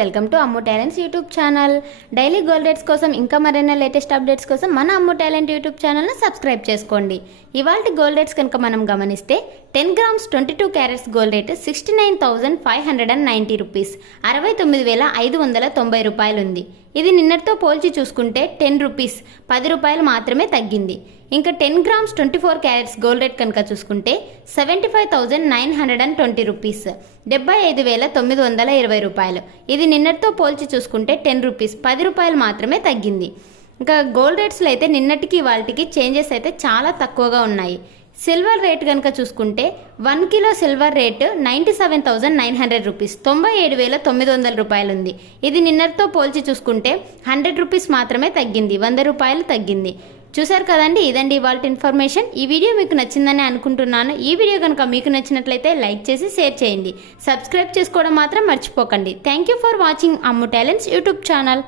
Welcome to Ammu talents YouTube channel. Daily gold rates కోసం ఇంకా మరైనా latest updates కోసం మన అమ్ము టాలెంట్ యూట్యూబ్ ఛానల్ని సబ్స్క్రైబ్ చేసుకోండి. ఇవాళ గోల్డ్ రేట్స్ కనుక మనం గమనిస్తే 10 grams 22 carats gold rate 69,590 rupees, 69,590 రూపాయలు ఉంది. ఇది నిన్నటితో పోల్చి చూసుకుంటే 10 రూపీస్ 10 రూపాయలు మాత్రమే తగ్గింది. ఇంకా 10 గ్రామ్స్ 24 క్యారెట్స్ గోల్డ్ రేట్ కనుక చూసుకుంటే 75,920 రూపీస్, 75,920 రూపాయలు. ఇది నిన్నటితో పోల్చి చూసుకుంటే 10 రూపీస్ 10 రూపాయలు మాత్రమే తగ్గింది. ఇంకా గోల్డ్ రేట్స్లో అయితే నిన్నటికి వాళ్ళకి చేంజెస్ అయితే చాలా తక్కువగా ఉన్నాయి. సిల్వర్ రేట్ కనుక చూసుకుంటే 1 కిలో సిల్వర్ రేటు 97,900 రూపీస్, 97,900 రూపాయలు ఉంది. ఇది నిన్నటితో పోల్చి చూసుకుంటే 100 రూపీస్ మాత్రమే తగ్గింది, 100 రూపాయలు తగ్గింది. చూసారు కదండి, ఇదండి ఇవాళ ఇన్ఫర్మేషన్. ఈ వీడియో మీకు నచ్చిందని అనుకుంటున్నాను. ఈ వీడియో కనుక మీకు నచ్చినట్లయితే లైక్ చేసి షేర్ చేయండి. సబ్స్క్రైబ్ చేసుకోవడం మాత్రం మర్చిపోకండి. Thank you for watching Ammu talents YouTube channel.